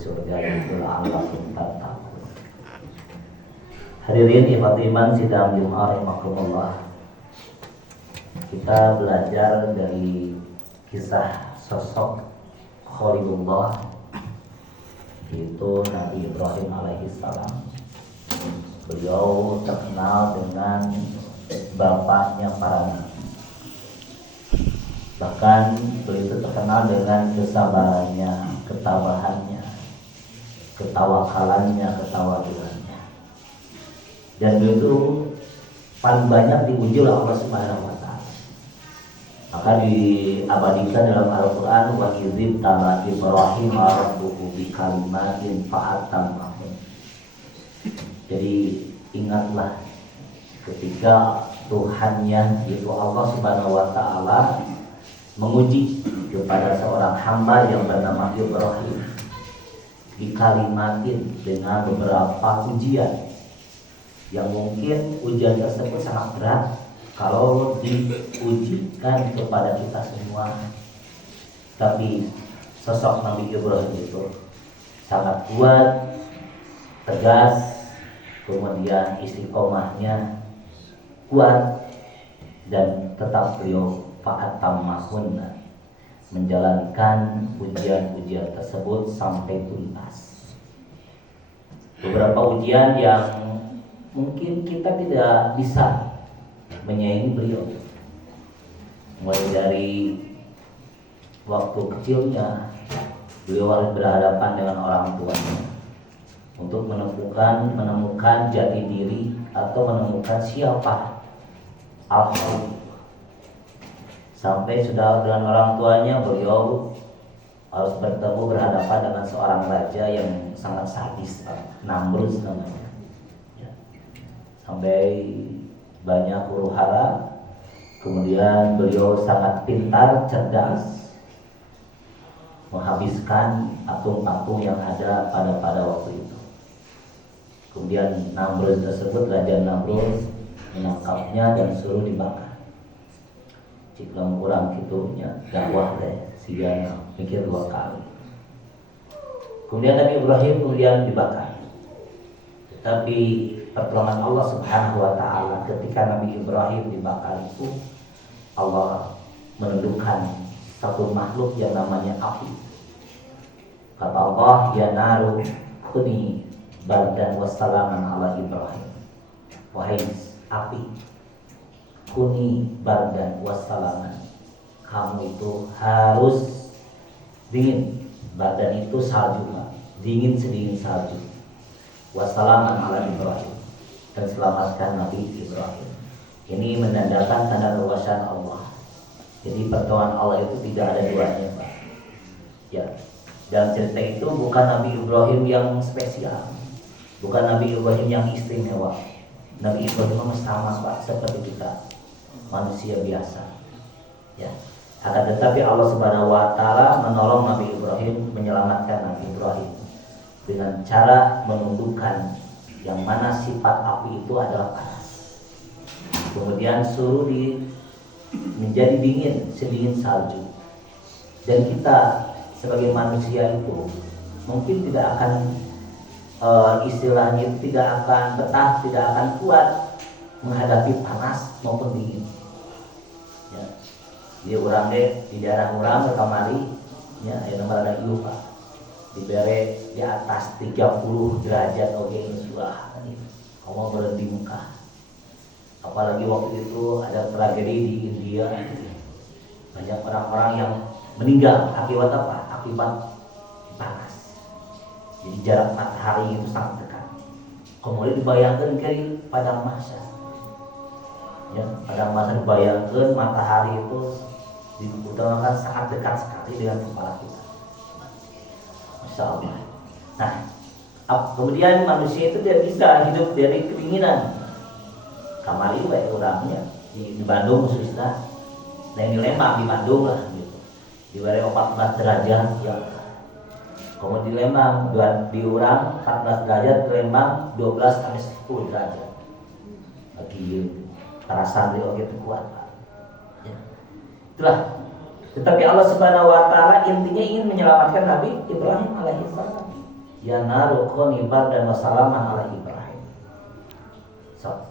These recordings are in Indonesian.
surga itu la'allakum tattaqun. Hadirin ikhwati iman sidang Jumat rahimakumullah. Kita belajar dari kisah sosok Khalilullah, yaitu Nabi Ibrahim alaihissalam. Beliau terkenal dengan bapaknya para nabi. Bahkan beliau terkenal dengan kesabarannya, ketabahannya, ketawakalannya, ketawaduannya. Dan itu paling banyak diuji oleh Allah Subhanahu wa taala. Maka diabadikan dalam Al-Qur'an, wa idzib tala Ibrahim rabbuhu bi kalimatin fa'atammahun. Jadi ingatlah ketika Tuhannya, yaitu Allah Subhanahu wa taala, menguji kepada seorang hamba yang bernama Ibrahim di kalimatin dengan beberapa ujian yang mungkin ujian tersebut sangat berat kalau diujikan kepada kita semua. Tapi sosok Nabi Ibrahim itu sangat kuat, tegas, kemudian istiqomahnya kuat, dan tetap beliau fa'atammahunna, menjalankan ujian-ujian tersebut sampai tuntas. Beberapa ujian yang mungkin kita tidak bisa menyaingi beliau, mulai dari waktu kecilnya beliau harus berhadapan dengan orang tuanya untuk menemukan jati diri atau menemukan siapa Al-Khalil. Sampai sudah dengan orang tuanya, beliau harus berhadapan dengan seorang raja yang sangat sadis, Namrud namanya. Sampai banyak huru-hara. Kemudian beliau sangat pintar, cerdas, menghabiskan patung-patung yang ada pada waktu itu. Kemudian Namrud tersebut, Raja Namrud, menangkapnya dan suruh dibakar. Jika kurang gitunya dakwah deh, sehingga mikir dua kali. Kemudian Nabi Ibrahim kemudian dibakar. Tetapi pertolongan Allah Subhanahu wa taala ketika Nabi Ibrahim dibakar itu, Allah menundukkan satu makhluk yang namanya api. Kata Allah, ya naru kuni bardan wassalaman ala Ibrahim. Wahai api, kuni bardan wassalaman, kamu itu harus dingin. Bardan itu salju, dingin sedingin salju. Wassalaman ala Ibrahim, dan selamatkan Nabi Ibrahim. Ini menandakan tanda kekuasaan Allah. Jadi pertolongan Allah itu tidak ada duanya, Pak. Ya, dalam cerita itu bukan Nabi Ibrahim yang spesial, bukan Nabi Ibrahim yang istimewa. Nabi Ibrahim sama, Pak, seperti kita, manusia biasa. Ya. Akan tetapi Allah Subhanahu wa taala menolong Nabi Ibrahim, menyelamatkan Nabi Ibrahim dengan cara menundukkan yang mana sifat api itu adalah panas. Kemudian suruh menjadi dingin, sedingin salju. Dan kita sebagai manusia itu mungkin tidak akan istilahnya tidak akan betah, tidak akan kuat menghadapi panas maupun dingin. Ya. Di orang di daerah orang ke kamari, ya, yang nomor ada iu, Pak, diberi di atas 30 derajat, oke, insyaallah. Kamu berhenti muka. Apalagi waktu itu ada tragedi di India, banyak orang-orang yang meninggal akibat apa? Akibat panas. Jadi jarak matahari itu sangat dekat. Kemudian dibayangkan ke padang mahsyar. Ya, padang mahsyar dibayangkan matahari itu diutamakan sangat dekat sekali dengan kepala kita. Masya Allah. Nah, kemudian manusia itu tidak bisa hidup dari kedinginan. Kamari baik orangnya di Bandung khususnya, nah ini Lembang di Bandung lah gitu. Di bawah 14 derajat ya. Kemudian di Lembang di orang 14 derajat, di Lembang 12 sampai 10 derajat. Lagi terasa di itu kuat, Pak. Ya. Itulah. Tetapi Allah Subhanahu wa taala intinya ingin menyelamatkan Nabi Ibrahim alaihissalam. ya naru kuni bardan wa salaman ala Ibrahim. So,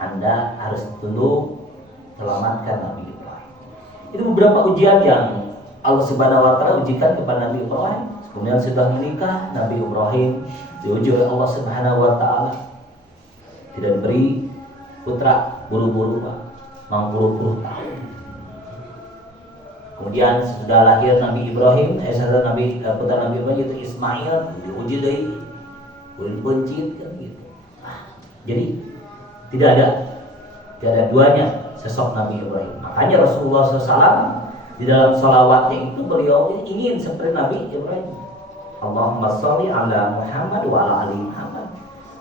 Anda harus dulu selamatkan Nabi Ibrahim. Itu beberapa ujian yang Allah Subhanahu wa taala ujikan kepada Nabi Ibrahim. Kemudian sudah menikah, Nabi Ibrahim diuji oleh Allah Subhanahu wa taala. Tidak beri putra buru-buru, Pak. Mau buru-buru tahun. Kemudian sudah lahir Nabi Ibrahim, putra Nabi Ibrahim itu Ismail, diuji deui, buncit kan gitu. Jadi tidak ada duanya sosok Nabi Ibrahim. Makanya Rasulullah SAW di dalam sholawatnya itu beliau ingin seperti Nabi Ibrahim. Allahumma sholli ala Muhammad wa ala ali Muhammad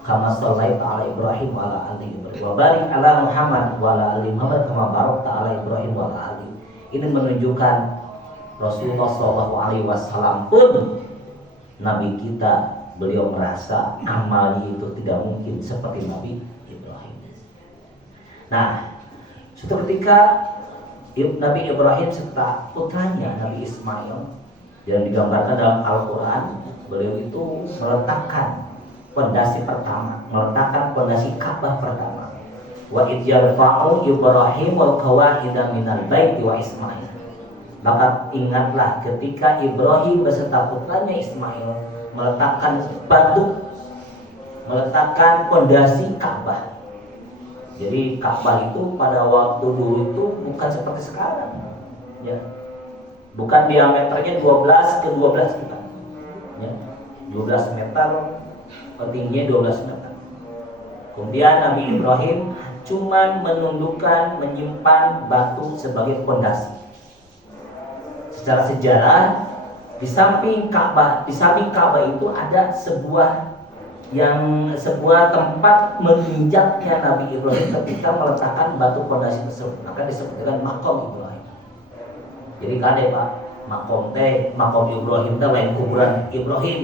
kama shallaita ala Ibrahim wa ala ali Ibrahim wa barik ala Muhammad wa ala ali Muhammad kama barakta ala Ibrahim wa ala ali. Ini menunjukkan Rasulullah SAW pun Nabi kita, beliau merasa amalnya itu tidak mungkin seperti Nabi Ibrahim. Nah, suatu ketika Nabi Ibrahim serta putranya Nabi Ismail yang digambarkan dalam Al-Quran, beliau itu meletakkan pondasi pertama, meletakkan pondasi Ka'bah pertama. Wa idh yarfa'u Ibrahimul qawa'ida minal baiti wa Ismail. Maka ingatlah ketika Ibrahim beserta putranya Ismail meletakkan batu, meletakkan pondasi Ka'bah. Jadi Ka'bah itu pada waktu dulu itu bukan seperti sekarang, ya. Bukan diameternya 12 ke 12 kita, ya. 12 meter, tingginya 12 meter. Kemudian Nabi Ibrahim cuma menundukkan, menyimpan batu sebagai pondasi. Secara sejarah di samping Ka'bah itu ada sebuah tempat menginjaknya Nabi Ibrahim ketika meletakkan batu pondasi tersebut, maka disebut dengan makom Ibrahim. Jadi kan ya Pak, makom Ibrahim itu lain kuburan Ibrahim.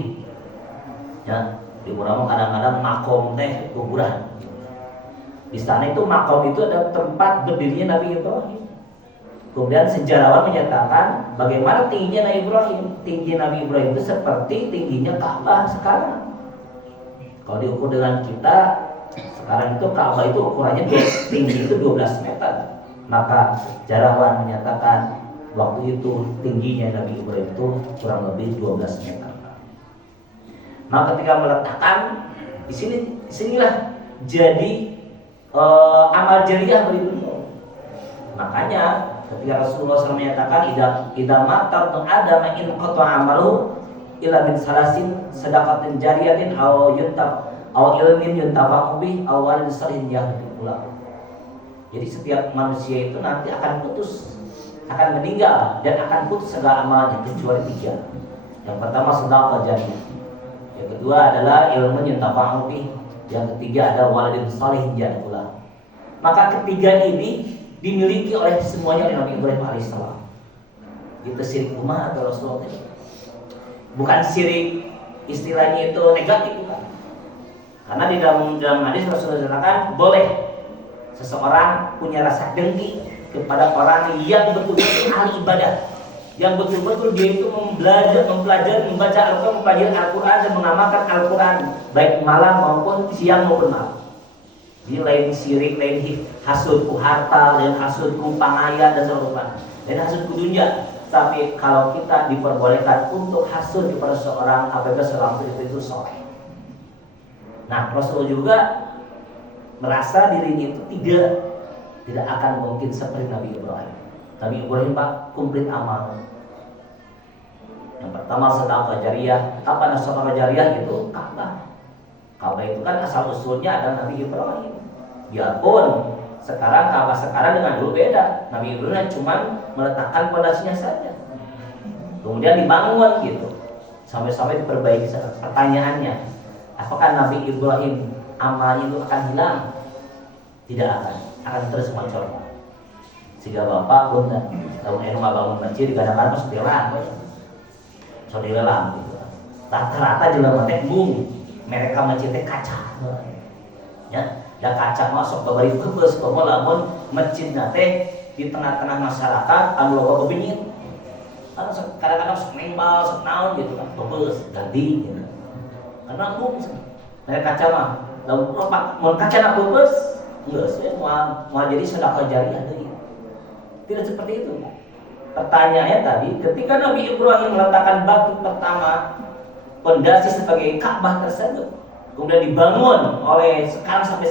Ya, di Murama kadang-kadang makom teh kuburan. Di sana itu makom itu ada tempat berdirinya Nabi Ibrahim. Kemudian sejarawan menyatakan bagaimana tingginya Nabi Ibrahim. Tinggi Nabi Ibrahim itu seperti tingginya Ka'bah sekarang. Kalau diukur dengan kita sekarang itu Ka'bah itu ukurannya tinggi itu 12 meter. Maka sejarawan menyatakan waktu itu tingginya Nabi Ibrahim itu kurang lebih 12 meter. Maka ketika meletakkan disinilah jadi amal jariah bagi beliau. Makanya ketika Rasulullah SAW menyatakan idza mata adam in qata amalu illa min salasin sadaqatin jariyatin aw ilmin yuntafa'u bih aw waladin salihin yahdihu. Jadi setiap manusia itu nanti akan meninggal dan akan putus segala amalnya kecuali 3. Yang pertama sedekah jariyah. Yang kedua adalah ilmu yuntafa'u bih. Yang ketiga adalah waladin salihin yahdihu. Maka ketiga ini dimiliki oleh semuanya oleh Nabi Ibrahim alaihissalam. Itu syirik umah atau Rasulullah. Bukan syirik istilahnya itu negatif, bukan. Karena di dalam hadis Rasulullah katakan boleh seseorang punya rasa dengki kepada orang yang betul-betul ahli ibadah, yang betul-betul dia itu mempelajari, membaca Al-Quran, mempelajari Al-Quran dan mengamalkan Al-Quran baik malam maupun siang maupun malam. Ini lain syirik, lain hasudku harta, dan hasudku pangaya dan sebagainya, dan hasudku dunia. Tapi kalau kita diperbolehkan untuk hasud kepada seorang, apabila seorang itu soleh. Nah, Rasulullah juga merasa dirinya itu tidak akan mungkin seperti Nabi Ibrahim. Nabi Ibrahim Pak komplit amal. Yang pertama sedekah jariyah. Apa sedekah jariyah itu? Ka'bah. Ka'bah itu kan asal usulnya adalah Nabi Ibrahim. Biarpun sekarang Ka'bah sekarang dengan dulu beda. Nabi Ibrahim cuma meletakkan pondasinya saja. Kemudian dibangun gitu. Sampai-sampai diperbaiki. Pertanyaannya, apakah Nabi Ibrahim amalnya itu akan hilang? Tidak akan terus mencorong. Sehingga bapak pun tahun rumah bangun masjid kadang-kadang masuk dilelang, so dilelang gitu. Rata-rata jelema teh mereka masjid teh kaca, ya, da kaca masuk babari kebeus komo lamun masjid teh di tengah-tengah masyarakat anu loba bebingit. Kadang-kadang sok nembal, sok naon gitu kan, kebeus ganti gitu. karena saya kaca mah lalu mau kaca nak bungkus enggak sih mau jadi sedekah jariah deui. Tidak seperti itu. Pertanyaannya tadi, ketika Nabi Ibrahim meletakkan batu pertama pondasi sebagai Ka'bah tersebut, kemudian dibangun oleh sekarang sampai